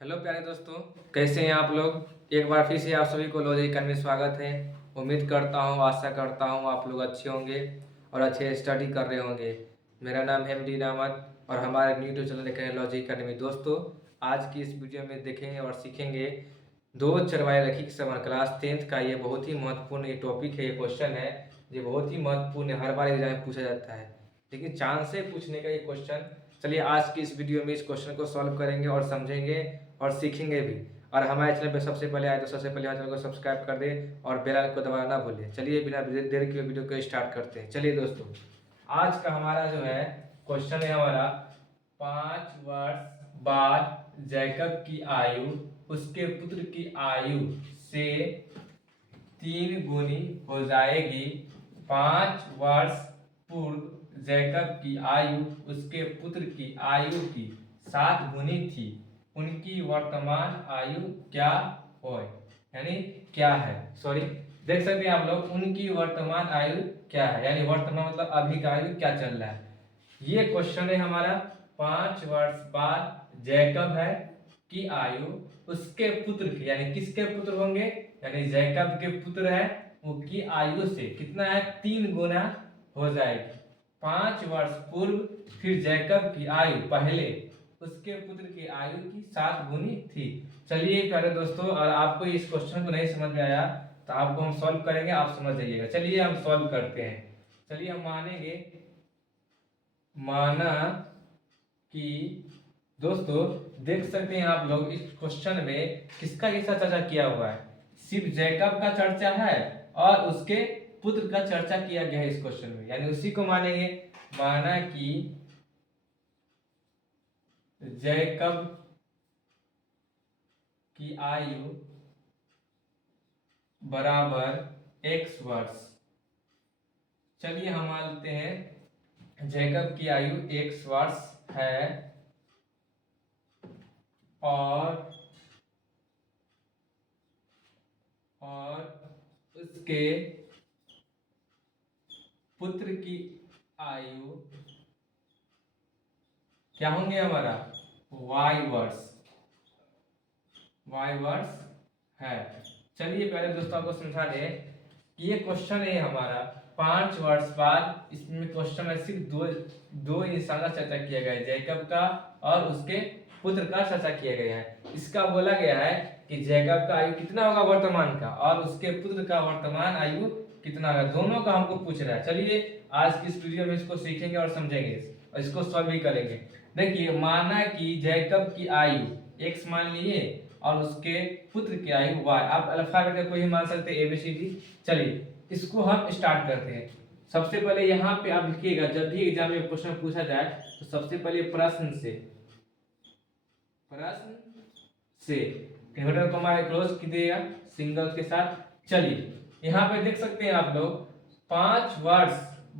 Hello प्यारे दोस्तों, कैसे हैं आप लोग। एक बार फिर से आप सभी को लॉजिकल में स्वागत है। उम्मीद करता हूँ, आशा करता हूँ आप लोग अच्छे होंगे और अच्छे स्टडी कर रहे होंगे। मेरा नाम है एमडी अहमद और हमारे यूट्यूब चैनल देख रहे हैं लॉजिक अकेडमी। दोस्तों, आज की इस वीडियो में देखेंगे और सीखेंगे दो चरवाहे रखिक समर क्लास 10th का ये बहुत ही महत्वपूर्ण ये टॉपिक है, ये क्वेश्चन है। ये बहुत ही महत्वपूर्ण है, हर बार एग्जाम में पूछा जाता है, लेकिन चांस है पूछने का ये क्वेश्चन। चलिए आज की इस वीडियो में इस क्वेश्चन को सॉल्व करेंगे और समझेंगे और सीखेंगे भी। और हमारे चैनल पर सबसे पहले आए तो सबसे पहले हमारे चैनल को सब्सक्राइब कर दें और बेल आइकन को दबाना ना भूलें। चलिए बिना देर के वीडियो को स्टार्ट करते हैं। चलिए दोस्तों, आज का हमारा जो है क्वेश्चन है हमारा 5 वर्ष बाद जैकब की आयु उसके पुत्र की आयु से 3 गुनी हो जाएगी। 5 वर्ष पूर्व जैकब की आयु उसके पुत्र की आयु की 7 गुनी थी। उनकी वर्तमान आयु क्या हो, यानी क्या है, सॉरी, देख सकते हैं आप लोग, उनकी वर्तमान आयु क्या है, यानी वर्तमान मतलब अभी का आयु क्या चल रहा है। ये क्वेश्चन है हमारा। 5 वर्ष बाद जैकब है की आयु उसके पुत्र की, यानी किसके पुत्र होंगे, यानी जैकब के पुत्र है वो की आयु से कितना है, 3 गुना हो जाएगी। 5 वर्ष पूर्व फिर जैकब की आयु पहले उसके पुत्र की आयु की 7 गुनी थी। चलिए प्यारे दोस्तों, और आपको इस क्वेश्चन को नहीं समझ में आया तो आपको हम सॉल्व करेंगे, आप समझ जाइएगा। चलिए हम सॉल्व करते हैं। चलिए हम मानेंगे, माना कि दोस्तों देख सकते हैं आप लोग इस क्वेश्चन में किसका किसका चर्चा किया हुआ है, सिर्फ जैकब का चर्चा है और उसके पुत्र का चर्चा किया गया है इस क्वेश्चन में, यानी उसी को मानेंगे। माना कि जैकब की आयु बराबर x वर्ष। चलिए हम मानते हैं जैकब की आयु x वर्ष है और उसके पुत्र की आयु क्या होंगे हमारा, y वर्ष है। चलिए पहले दोस्तों आपको समझा दें कि ये क्वेश्चन है हमारा 5 वर्ष बाद। इसमें क्वेश्चन में सिर्फ दो इंसान का चर्चा किया गया है, जैकब का और उसके पुत्र का चर्चा किया गया है। इसका बोला गया है कि जैकब का आयु कितना होगा वर्तमान का, और उसके पुत्र का वर्तमान आयु कितना होगा, दोनों का हमको पूछ रहा है। चलिए आज की इस वीडियो में इसको सीखेंगे और समझेंगे और इसको सॉल्व भी करेंगे। देखिए, माना कि जैकब की आयु x मान लिए और उसके पुत्र की आयु y। आप अल्फाबेट का कोई मान सकते हैं, ABCD। चलिए इसको हम स्टार्ट करते हैं। सबसे पहले यहाँ पे आप लिखिएगा, जब भी एग्जाम में क्वेश्चन पूछा जाए तो सबसे पहले प्रश्न से इन्वर्टर कॉमा क्लोज कीजिएगा सिंगल के साथ। चलिए यहाँ पे देख सकते हैं आप लोग 5 वर्ष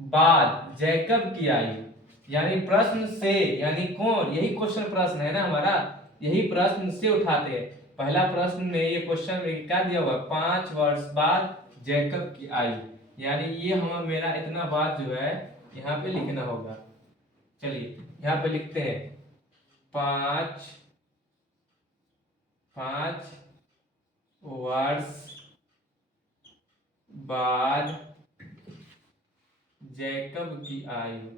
बाद जैकब की आयु, यानी प्रश्न से, यानी कौन, यही क्वेश्चन प्रश्न है ना हमारा, यही प्रश्न से उठाते हैं। पहला प्रश्न में ये क्वेश्चन में क्या दिया हुआ है, 5 वर्ष बाद जैकब की आयु, यानी ये हम मेरा इतना बात जो है यहाँ पे लिखना होगा। चलिए यहाँ पे लिखते हैं 5 वर्ष बाद जैकब की आयु,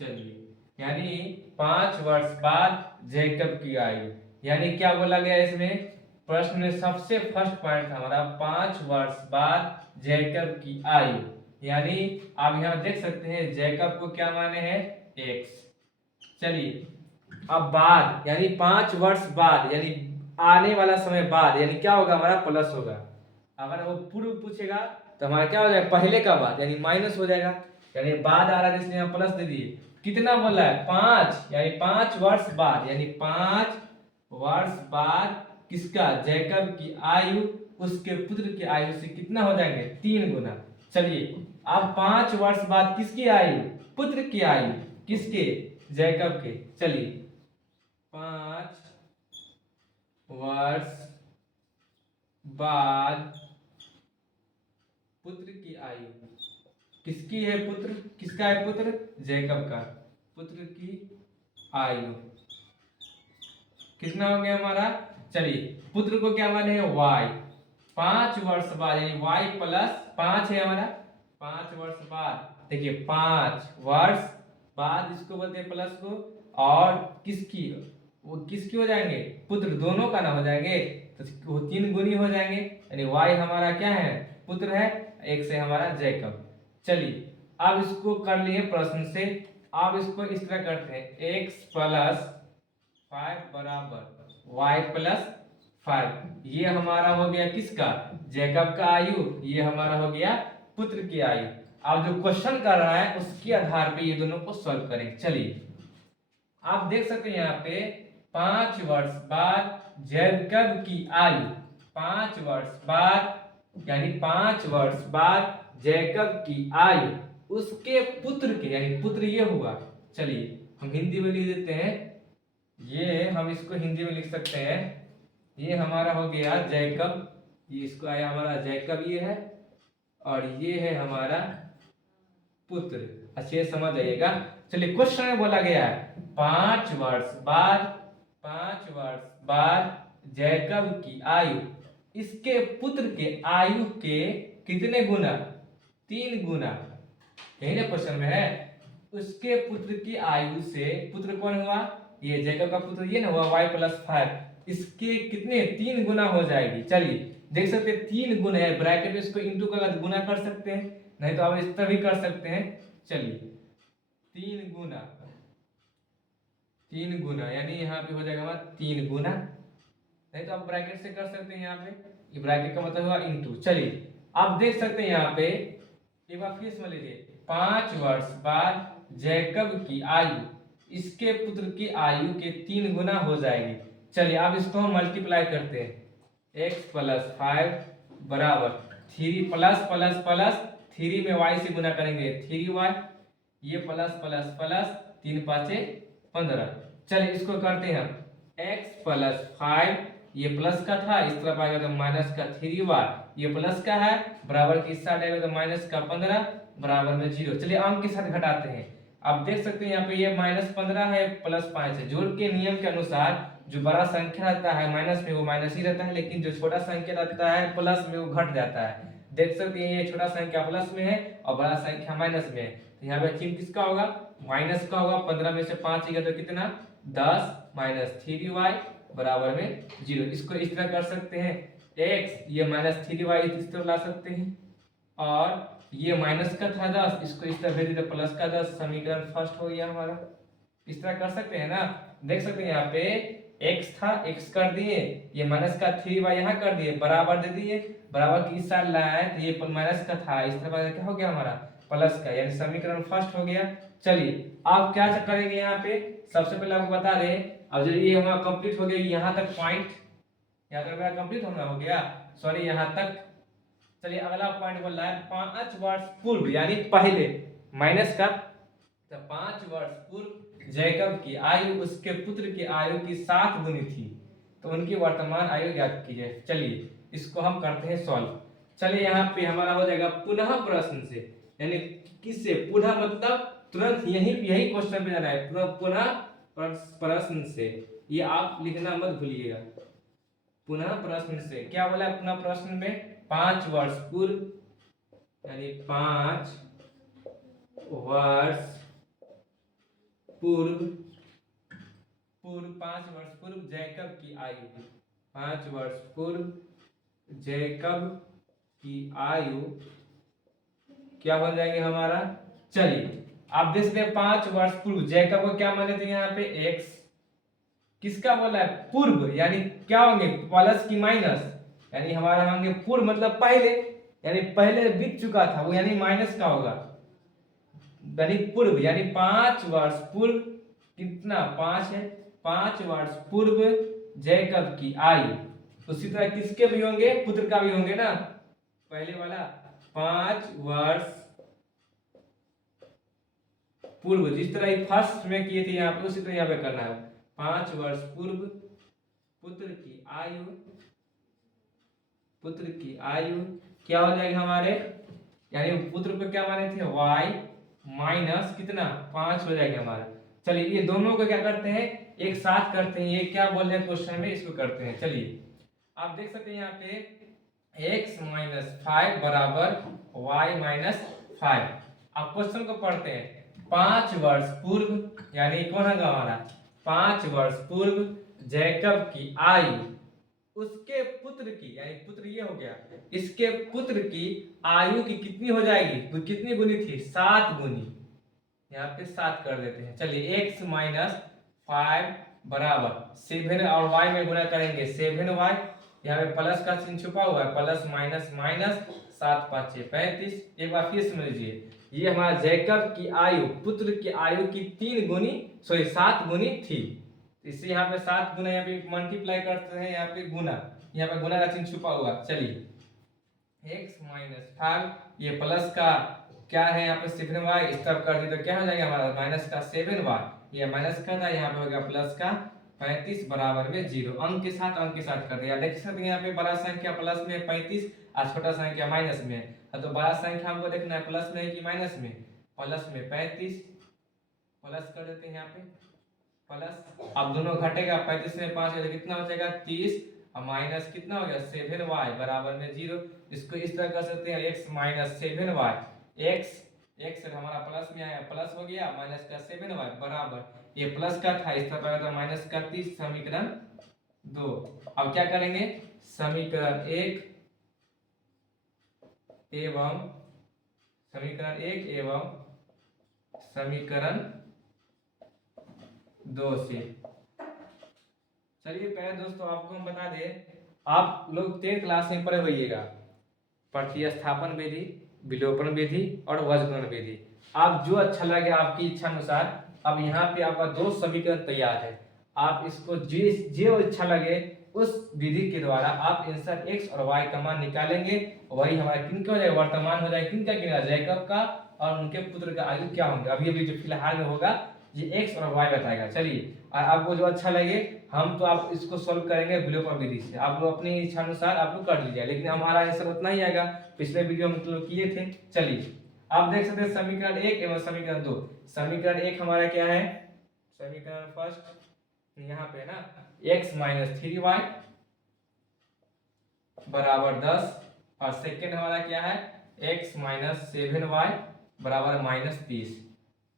चलिए यानी 5 वर्ष बाद जैकब की आयु, यानी क्या बोला गया इसमें, प्रश्न में सबसे फर्स्ट पॉइंट था हमारा 5 वर्ष बाद जैकब की आयु, यानी आप यहाँ देख सकते हैं जैकब को क्या माने हैं, x। चलिए अब बाद, यानी 5 वर्ष बाद, यानी आने वाला समय बाद, यानी क्या होगा हमारा प्लस होगा। अगर वो पूर्व पूछेगा तो हमारा क्या हो जाएगा, पहले का बाद, यानी माइनस हो जाएगा। यानी बाद आ रहा है इसलिए हम प्लस दे दिए। कितना बोला है, 5, यानी 5 वर्ष बाद, यानी 5 वर्ष बाद किसका, जैकब की आयु उसके पुत्र की आयु से कितना हो जाएंगे, 3 गुना। चलिए अब 5 वर्ष बाद किसकी आयु, पुत्र की आयु, किसके, जैकब के। चलिए 5 वर्ष बाद पुत्र की आयु, किसकी है पुत्र, किसका है पुत्र, जैकब का। पुत्र की आयु कितना हो गया हमारा। चलिए पुत्र को क्या माने हैं y, 5 वर्ष बाद यानी y प्लस 5 है हमारा, 5 वर्ष बाद। देखिए 5 वर्ष बाद इसको बोलते हैं प्लस को, और किसकी, वो किसकी हो जाएंगे, पुत्र दोनों का ना हो जाएंगे, तो वो 3 गुनी हो जाएंगे, यानी y हमारा क्या है, पुत्र है, एक से हमारा जैकब। चलिए अब इसको कर लिए प्रश्न से। अब इसको इस तरह करते हैं, x प्लस 5 बराबर y प्लस 5। ये हमारा हो गया किसका, जैकब का आयु, ये हमारा हो गया पुत्र की आयु। अब जो क्वेश्चन कर रहा है उसके आधार पे ये दोनों को सॉल्व करें। चलिए आप देख सकते हैं यहाँ पे 5 वर्ष बाद जैकब की आयु, 5 वर्ष बाद यानी 5 वर्ष बाद जैकब की आयु उसके पुत्र के, यानी पुत्र ये हुआ। चलिए हम हिंदी में लिख देते हैं, ये हम इसको हिंदी में लिख सकते हैं, ये हमारा हो गया जैकब, ये इसको आया हमारा जैकब ये है, और ये है हमारा पुत्र। अच्छे समझ आइएगा। चलिए क्वेश्चन में बोला गया है 5 वर्ष बाद, 5 वर्ष बाद जैकब की आयु इसके पुत्र के आयु के कितने गुना, 3 गुना, यही ना क्वेश्चन में है। उसके पुत्र की आयु से, पुत्र कौन हुआ, ये जैकब का पुत्र ये ना हुआ y प्लस 5, इसके कितने 3 गुना हो जाएगी। चलिए देख सकते हैं 3 गुना है, ब्रैकेट में इसको इंटू कर गुना कर सकते हैं, नहीं तो आप इस तरह भी कर सकते हैं। चलिए 3 गुना, 3 गुना यानी यहाँ पे हो जाएगा हमारा 3 गुना, नहीं तो आप ब्रैकेट से कर सकते हैं, यहाँ पे ये ब्रैकेट का मतलब हुआ इंटू। चलिए आप देख सकते हैं यहाँ पे एक बार फिर समझ लीजिए, 5 वर्ष बाद जैकब की आयु इसके पुत्र की आयु के 3 गुना हो जाएगी। चलिए अब इसको हम मल्टीप्लाई करते हैं, x प्लस 5 बराबर 3 प्लस प्लस प्लस 3 में y से गुना करेंगे 3y, ये प्लस प्लस प्लस 3 5 15। चलिए इसको करते हैं हम, x प्लस 5 ये प्लस का था, इस तरफ आएगा तो माइनस का 3y, ये प्लस का है, बराबर के इस साइड आएगा तो माइनस का 15, बराबर में 0। चलिए अंक के साथ घटाते हैं। आप देख सकते हैं यहाँ पे ये -15 है, प्लस 5 है। जोड़ के नियम के अनुसार जो बड़ा संख्या रहता है माइनस में वो माइनस ही रहता है, लेकिन जो छोटा संख्या रहता है प्लस में वो घट जाता है। देख सकते हैं ये छोटा संख्या प्लस में है और बड़ा संख्या माइनस में है, तो यहाँ पे चिन्ह किसका होगा, माइनस का होगा। 15 में से 5 गया तो कितना 10 माइनस 3y बराबर में 0। इसको इस तरह कर सकते हैं, x ये माइनस 3y इस तरह ला सकते हैं, और ये माइनस का था 10, इसको इस तरह भेज दिया प्लस का 10, समीकरण फर्स्ट हो गया हमारा। इस तरह कर सकते हैं ना। देख सकते हैं यहाँ पे x था, x कर दिए, ये माइनस का 3y यहाँ कर दिए, बराबर दे दिए, बराबर की इस साइड लाया है तो ये माइनस का था, इस तरह क्या हो गया हमारा प्लस का, यानी समीकरण फर्स्ट हो गया। चलिए आप क्या करेंगे यहाँ पे, सबसे पहले आपको बता दें, अब जब ये हमारा कंप्लीट हो गया यहाँ तक पॉइंट, यहाँ तक मेरा कंप्लीट होना हो गया, सॉरी यहाँ तक। चलिए अगला पॉइंट बोल रहा है 5 वर्ष पूर्व यानी पहले माइनस का, तो 5 वर्ष पूर्व जैकब की आयु उसके पुत्र की आयु की 7 गुनी थी, तो उनकी वर्तमान आयु ज्ञात कीजिए। चलिए इसको हम करते हैं सॉल्व। चलिए यहाँ पे हमारा हो जाएगा पुनः प्रश्न से, यानी किससे, पुनः मतलब तुरंत यही क्वेश्चन पे जाना है, पुनः प्रश्न से, ये आप लिखना मत भूलिएगा। पुनः प्रश्न से क्या बोला है, पुनः प्रश्न में 5 वर्ष पूर्व यानी 5 वर्ष पूर्व 5 वर्ष पूर्व जैकब की आयु, 5 वर्ष पूर्व जैकब की आयु क्या बन जाएंगे हमारा। चलिए आप देख सकते हैं 5 वर्ष पूर्व जैकब को क्या माने थे यहाँ पे x, किसका बोला है पूर्व, यानी क्या होंगे प्लस की माइनस, यानी हमारा होंगे पूर्व मतलब पहले, यानी पहले बीत चुका था वो, यानी माइनस का होगा, यानी पूर्व, यानी 5 वर्ष पूर्व कितना 5 है, 5 वर्ष पूर्व जैकब की आयु, उसी तरह किसके भी होंगे, पुत्र का भी होंगे ना, पहले वाला 5 वर्ष पूर्व, जिस तरह फर्स्ट में किए थे यहाँ पे उसी तरह यहाँ पे करना है। 5 वर्ष पूर्व पुत्र की आयु क्या हो जाएगी हमारे यानी पुत्र को क्या माने थे y माइनस कितना 5 हो जाएगा हमारा। चलिए ये दोनों को क्या करते हैं एक साथ करते हैं, ये क्या बोल रहे हैं क्वेश्चन में इसको करते हैं। चलिए आप देख सकते हैं यहाँ पे x माइनस 5 बराबर y माइनस 5। आप क्वेश्चन को पढ़ते हैं 5 वर्ष पूर्व, यानी कौन है हमारा 5 वर्ष पूर्व जैकब की आयु उसके पुत्र की, यानी पुत्र ये हो गया, इसके पुत्र की आयु की कितनी हो जाएगी, तो कितनी गुनी थी 7 गुनी, यहाँ पे 7 कर देते हैं। चलिए x माइनस 5 बराबर 7 और y में गुना करेंगे 7y, यहाँ पे प्लस का चिन्ह छुपा हुआ है, प्लस माइनस माइनस 7 5 6 35। एक बार फिर समझ लीजिए, ये हमारा जैकब की आयु पुत्र की आयु की 3 गुनी 7 गुनी थी, इससे यहाँ पे 7 गुना यहाँ पे मल्टीप्लाई करते हैं, यहाँ पे गुना, यहाँ पे गुना का चिन्ह छुपा हुआ। चलिए x माइनस 5 ये प्लस का क्या है यहाँ पे 7y, इस तरफ कर दी तो क्या हो जाएगा हमारा माइनस का 7y, ये माइनस का था यहाँ पे हो गया प्लस का 35 बराबर में 0। अंक के साथ कर दिया। देख सकते हैं यहाँ पे बड़ा संख्या प्लस में 35 और छोटा संख्या माइनस में है, तो बड़ा संख्या हमको देखना है प्लस में है कि माइनस में, प्लस में 35 प्लस कर देते हैं यहाँ पे प्लस, अब दोनों घटेगा 35 में 5 है तो कितना हो जाएगा 30 और माइनस कितना हो गया 7y बराबर में 0। इसको इस तरह कर सकते हैं x माइनस 7y, x हमारा प्लस में आया प्लस हो गया माइनस का 7y बराबर ये प्लस का था इस तरह तो माइनस का 30 समीकरण 2। अब क्या करेंगे समीकरण 1 एवं समीकरण 2 से। चलिए पहले दोस्तों आपको हम बता दें, आप लोग 10th क्लास में पढ़े होइएगा प्रतिस्थापन विधि, विलोपन विधि और वर्गीकरण विधि। आप जो अच्छा लगे आपकी इच्छा अनुसार, अब यहाँ पे आपका 2 समीकरण तैयार है, आप इसको जो अच्छा लगे उस विधि के द्वारा आप आंसर x और y का मान निकालेंगे, वही हमारा किनका हो जाएगा वर्तमान हो जाएगा, किनका जैकब का, और उनके पुत्र का आयु क्या होंगे अभी अभी जो फिलहाल में होगा ये x और y बताएगा। चलिए और आपको जो अच्छा लगे हम तो आप इसको सॉल्व करेंगे विलोपन विधि से, आप लोग अपनी इच्छा अनुसार आप लोग कर लीजिए, लेकिन हमारा आंसर उतना ही आएगा, पिछले वीडियो में हम लोग किए थे। चलिए आप देख सकते हैं समीकरण 1 एवं समीकरण 2। समीकरण 1 हमारा क्या है, समीकरण फर्स्ट यहाँ पे ना x माइनस 3y बराबर 10, और सेकेंड हमारा क्या है x माइनस 7y बराबर माइनस 30।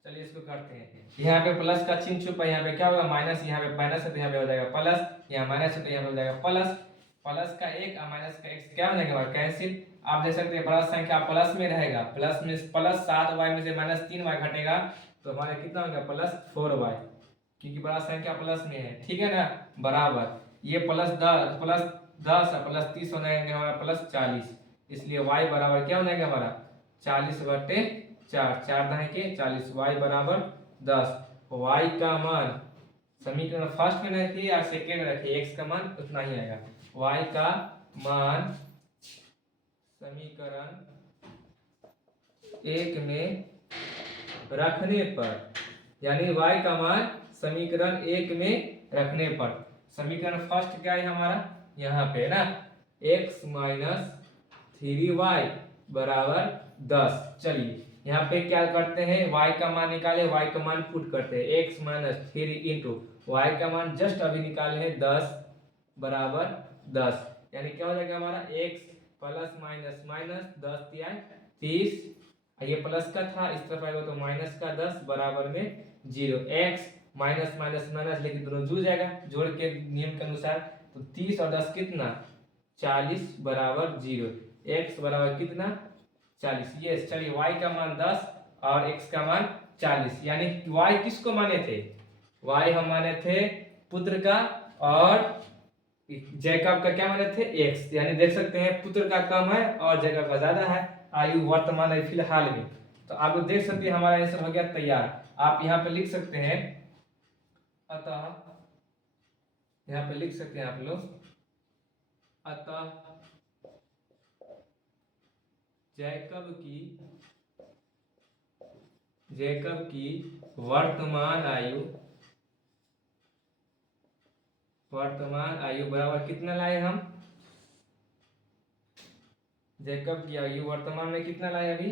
चलिए इसको करते हैं, यहाँ पे प्लस का चिन्ह छुपा, यहाँ पे क्या होगा माइनस, यहाँ पे माइनस है तो यहाँ पे हो जाएगा प्लस, यहाँ माइनस है तो यहाँ पे हो जाएगा प्लस, प्लस का 1 और माइनस का 1 क्या हो जाएगा कैंसिल। आप देख सकते हैं बड़ा संख्या प्लस में रहेगा, प्लस में प्लस 7y में से माइनस 3y घटेगा तो हमारे कितना होगा प्लस 4y, क्योंकि बड़ा संख्या प्लस में है, ठीक है ना, बराबर ये प्लस 10 और प्लस 30 हो जाएंगे हमारा प्लस 40, इसलिए y बराबर क्या हो जाएगा हमारा 40/4, 4 दाएं के 40, y बराबर 10। y का मान समीकरण फर्स्ट में रखिए या सेकेंड में रखिए, x का मान उतना ही आएगा, y का मान समीकरण 1 में रखने पर, यानी y का मान समीकरण 1 में रखने पर, समीकरण फर्स्ट क्या है हमारा यहाँ पे ना x माइनस 3y बराबर 10। चलिए यहाँ पे क्या करते हैं y का मान निकाले, y का मान पुट करते हैं x माइनस 3 इंटू y का मान जस्ट अभी निकाले हैं 10 बराबर 10, यानी क्या हो जाएगा हमारा x प्लस माइनस माइनस 10 तिया 30, ये प्लस का था इस तरफ आएगा तो माइनस का 10 बराबर में 0। x माइनस माइनस माइनस लेकिन दोनों जुड़ जाएगा जोड़ के नियम के अनुसार, तो 30 और 10 कितना 40 बराबर 0, x बराबर कितना 40। ये चलिए y का मान 10 और x का मान 40, यानी y किसको माने थे, y हम माने थे पुत्र का, और जैकब का क्या माने थे x, यानी देख सकते हैं पुत्र का कम है और जैकब का ज्यादा है, आयु वर्तमान है फिलहाल में, तो आप लोग देख सकते हैं हमारा आंसर हो गया तैयार। आप यहाँ पे लिख सकते हैं, अतः यहाँ पे लिख सकते हैं आप लोग, अतः जैकब की वर्तमान आयु बराबर कितना लाए हम जैकब की आयु वर्तमान में कितना लाए अभी,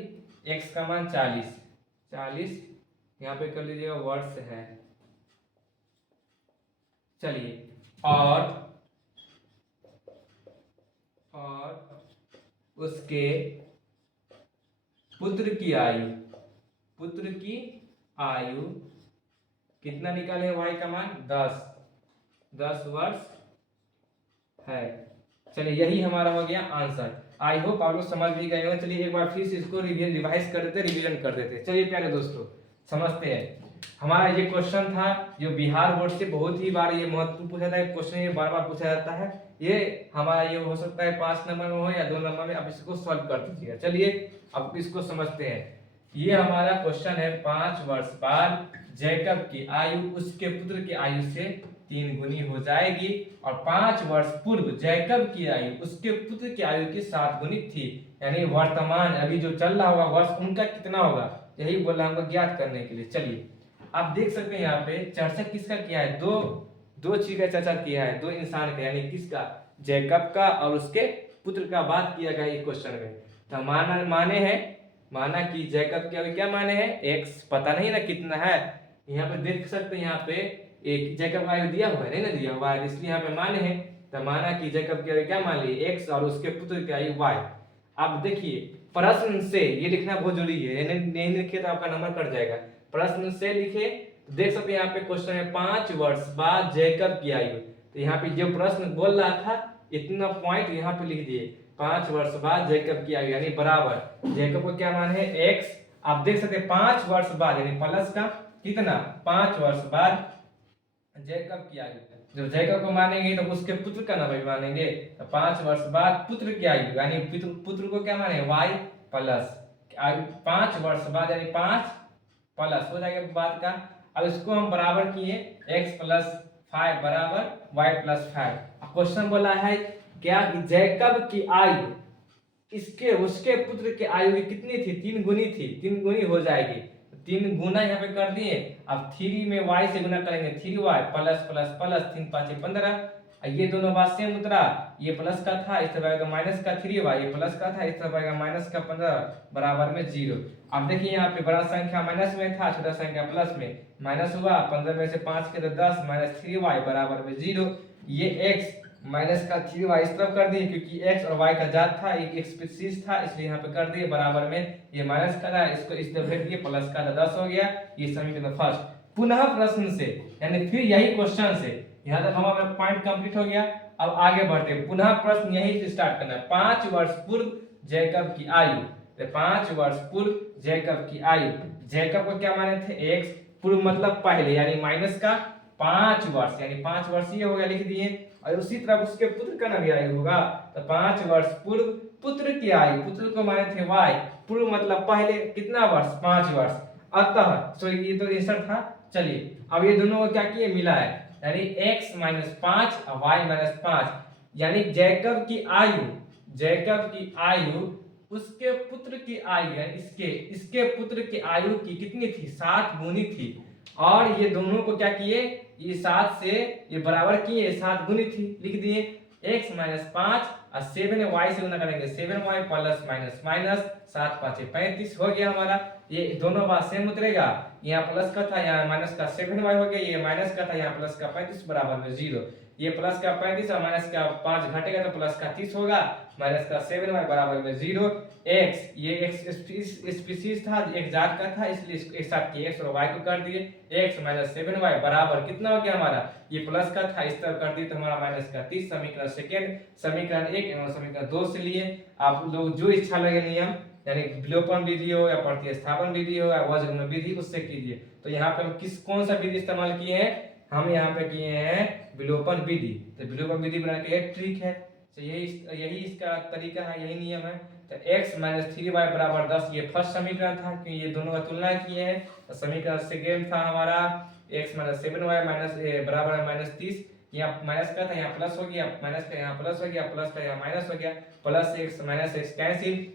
x का मान 40, 40 यहाँ पे कर लीजिएगा वर्ष है। चलिए और उसके पुत्र की आयु कितना निकाले y का मान 10 वर्ष है। चलिए यही हमारा हो गया आंसर। आई होप आप लोग समझ भी गए हो। चलिए एक बार फिर से इसको रिवाइज कर देते, रिवीजन कर देते। चलिए प्यारे दोस्तों समझते हैं। हमारा ये क्वेश्चन था जो बिहार बोर्ड से बहुत ही बार ये महत्वपूर्ण पूछा था क्वेश्चन, ये बार बार पूछा जाता है। ये हमारा ये हो सकता है 5 नंबर में हो या 2 नंबर में, आप इसको सॉल्व कर दीजिएगा। चलिए अब इसको समझते हैं। ये हमारा क्वेश्चन है 5 वर्ष बाद जैकब की आयु उसके पुत्र की आयु से 3 गुनी हो जाएगी और 5 वर्ष पूर्व जैकब की आयु उसके पुत्र की आयु की 7 गुनी थी। यानी वर्तमान अभी जो चल रहा होगा वर्ष उनका कितना होगा, यही बोला हमको ज्ञात करने के लिए। चलिए आप देख सकते हैं यहाँ पे चर्चा किसका किया है, दो चीज का चर्चा किया है, 2 इंसान का, यानी किसका, जैकब का और उसके पुत्र का बात किया गया ये क्वेश्चन में। तो माना कि जैकब के अभी क्या माने हैं, x पता नहीं ना कितना है। यहाँ पे देख सकते हैं, यहाँ पे एक जैकब का आयु दिया हुआ है, नहीं ना दिया हुआ है, इसलिए यहाँ पे माने हैं। तो माना कि जैकब के आयु क्या मान लिए x और उसके पुत्र की आयु y। अब देखिए प्रश्न से ये लिखना बहुत जरूरी है, नहीं लिखे तो आपका नंबर कट जाएगा। प्रश्न से लिखे तो देख सकते हैं यहाँ पे क्वेश्चन है 5 वर्ष बाद जैकब की आयु। तो यहाँ पे जो प्रश्न बोल रहा था इतना पॉइंट यहाँ पे लिख दिए, 5 वर्ष बाद जैकब की आयु यानी बराबर जैकब को क्या मान है x। आप देख सकते हैं 5 वर्ष बाद यानी प्लस का कितना, 5 वर्ष बाद जैकब की आयु। जब जैकब को मानेंगे तो उसके पुत्र का नाम भी मानेंगे। तो 5 वर्ष बाद पुत्र की आयु यानी पुत्र को क्या माने y प्लस 5 वर्ष बाद यानी 5 प्लस हो जाएगा बाद का। अब इसको हम बराबर किए x प्लस 5 बराबर y प्लस 5। क्वेश्चन बोला है क्या कि जैकब की आयु इसके उसके पुत्र की आयु की कितनी थी, 3 गुनी थी, 3 गुनी हो जाएगी। 3 गुना यहाँ पे कर दिए। अब 3 में y से गुना करेंगे 3y प्लस प्लस प्लस 3 5 15। ये दोनों बात सेम उतरा, ये प्लस का था इस तरफ आएगा माइनस का 3y, ये प्लस का था इस तरफ आएगा माइनस का 15 बराबर में 0। अब देखिए यहाँ पे बड़ा संख्या माइनस में था, छोटा संख्या प्लस में, माइनस हुआ 15 में से 5 के तो 10 माइनस 3y बराबर में 0। ये x माइनस का 3y इस तरफ कर दिए क्योंकि x और y का जात था, एक स्पीशीज था इसलिए यहाँ पे कर दिए बराबर में। ये माइनस का था इसको इस तरफ भेज दिए, प्लस का 10 हो गया। ये समीकरण फर्स्ट। पुनः प्रश्न से यानी फिर यही क्वेश्चन से यहाँ तक हमारा पॉइंट कंप्लीट हो गया। अब आगे बढ़ते हैं, पुनः प्रश्न यही से स्टार्ट करना है। 5 वर्ष पूर्व जैकब की आयु, 5 वर्ष पूर्व जैकब की आयु, जैकब को क्या माने थे x, पूर्व मतलब पहले यानी माइनस का 5 वर्ष यानी 5 वर्ष ये हो गया लिख दिए। और उसी तरह उसके पुत्र का भी आयु होगा। तो 5 वर्ष पूर्व पुत्र की आयु, पुत्र को माने थे y, पूर्व मतलब पहले कितना वर्ष, 5 वर्ष। अतः ये तो आंसर था। चलिए अब ये दोनों को क्या किए मिला है यानी x माइनस 5 और y माइनस 5 यानी जैकब की आयु उसके पुत्र की आयु यानी इसके पुत्र की आयु की कितनी थी, 7 गुनी थी। और ये दोनों को क्या किए, ये 7 से ये बराबर किए, 7 गुनी थी लिख दिए। x माइनस 5 और 7y से गुना करेंगे 7y प्लस माइनस माइनस 7 5 35 हो गया हमारा। ये दोनों बात सेम उतरेगा, यहाँ प्लस का था यहाँ माइनस का 7y हो गया, ये माइनस का था यहाँ प्लस का 35 बराबर में 0। ये प्लस का 35 और माइनस का 5 घटेगा तो प्लस का 30 होगा, माइनस का 7y बराबर में 0। x ये x स्पीशीज था, एक जात का था इसलिए इसको एक साथ किए x और y को कर दिए। x माइनस 7y बराबर कितना हो गया हमारा, ये प्लस का था इस तरफ कर दिए तो हमारा माइनस का 30। समीकरण सेकेंड, समीकरण 1 एवं समीकरण 2 से लिए। आप लोग जो इच्छा लगे नियम यानी विलोपन विधि हो या प्रतिस्थापन विधि हो या वज्रगुणन विधि उससे कीजिए। तो यहाँ पे हम कौन सा विधि इस्तेमाल किए हैं, हम यहाँ पे किए हैं विलोपन विधि। तो विलोपन विधि बनाने के एक ट्रिक है, तो यही इसका तरीका है, यही नियम है। तो x माइनस 3y बराबर 10 ये फर्स्ट समीकरण था क्योंकि ये दोनों का तुलना किए हैं। तो समीकरण सेकेंड था हमारा x माइनस 7y माइनस बराबर है माइनस 30, यहाँ माइनस का था यहाँ प्लस हो गया, माइनस का यहाँ प्लस हो गया, प्लस का यहाँ माइनस हो गया, plus x minus x cancel,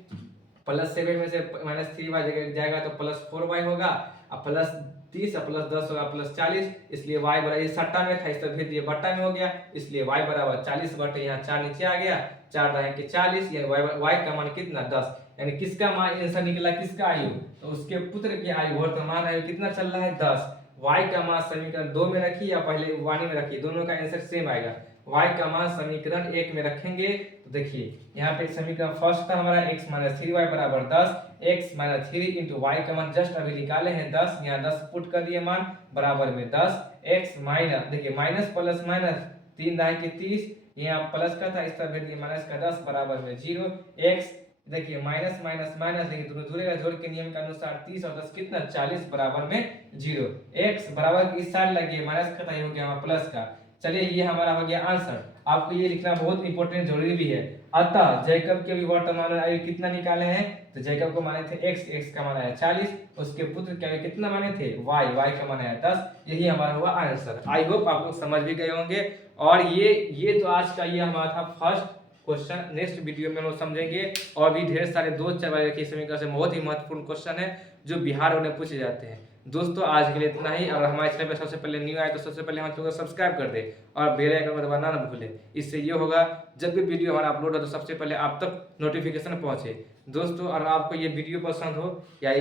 plus 7 में से माइनस 3y जाएगा तो प्लस 4y होगा, अब प्लस 30 और प्लस 10 होगा प्लस 40, इसलिए y बराबर ये सट्टा में था इस तरह भेज दिए बट्टा में हो गया, इसलिए y बराबर 40 बटे यहाँ 4 नीचे आ गया 4 दाएं के 40, यानी y का मान कितना 10, यानी किसका मान आंसर निकला, किसका आयु, तो उसके पुत्र की आयु वर्तमान आयु कितना चल रहा है 10। y का मान समीकरण 2 में रखिए या पहले वाणी में रखिए, दोनों का आंसर सेम आएगा। y का मान समीकरण 1 में रखेंगे तो देखिए यहाँ पे समीकरण फर्स्ट था हमारा x - 3y बराबर 10, x - 3 इंटू y का मान जस्ट अभी निकाले हैं 10, यहाँ 10 पुट कर दिए मान बराबर में 10, x माइनस, देखिए माइनस प्लस माइनस 3 दाएं के 30, यहाँ प्लस का था इस तरह भेज दिए माइनस का 10 बराबर में 0, x देखिए माइनस माइनस माइनस देखिए दोनों जुड़ेगा, जोड़ के नियम के अनुसार 30 और 10 कितना 40 बराबर में 0, x बराबर इस साइड लगे माइनस का था, ये हो गया हमारा प्लस का। चलिए ये हमारा हो गया आंसर। आपको ये लिखना बहुत इंपॉर्टेंट जरूरी भी है। अतः जैकब के भी वर्तमान आयु कितना निकाले हैं, तो जैकब को माने थे x का मान आया 40, उसके पुत्र के आयु कितना माने थे y का मान आया 10, यही हमारा हुआ आंसर। आई होप आप लोग समझ भी गए होंगे। और ये तो आज का ये हमारा था फर्स्ट क्वेश्चन। नेक्स्ट वीडियो में हम लोग समझेंगे और भी ढेर सारे 2-4 रखिए समीकरण से बहुत ही महत्वपूर्ण क्वेश्चन है जो बिहार में पूछे जाते हैं। दोस्तों आज के लिए इतना ही। अगर हमारे चैनल पर सबसे पहले न्यू आए तो सबसे पहले हम लोग सब्सक्राइब कर दे और बेल आइकन को दबाना ना भूलें। इससे ये होगा जब भी वीडियो हमारा अपलोड हो तो सबसे पहले आप तक नोटिफिकेशन पहुंचे। दोस्तों अगर आपको ये वीडियो पसंद हो या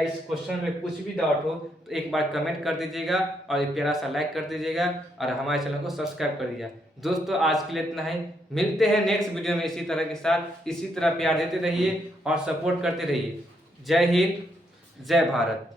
इस क्वेश्चन में कुछ भी डाउट हो तो एक बार कमेंट कर दीजिएगा और एक प्यारा सा लाइक कर दीजिएगा और हमारे चैनल को सब्सक्राइब कर दीजिएगा। दोस्तों आज के लिए इतना ही, मिलते हैं नेक्स्ट वीडियो में इसी तरह के साथ। इसी तरह प्यार देते रहिए और सपोर्ट करते रहिए। जय हिंद, जय भारत।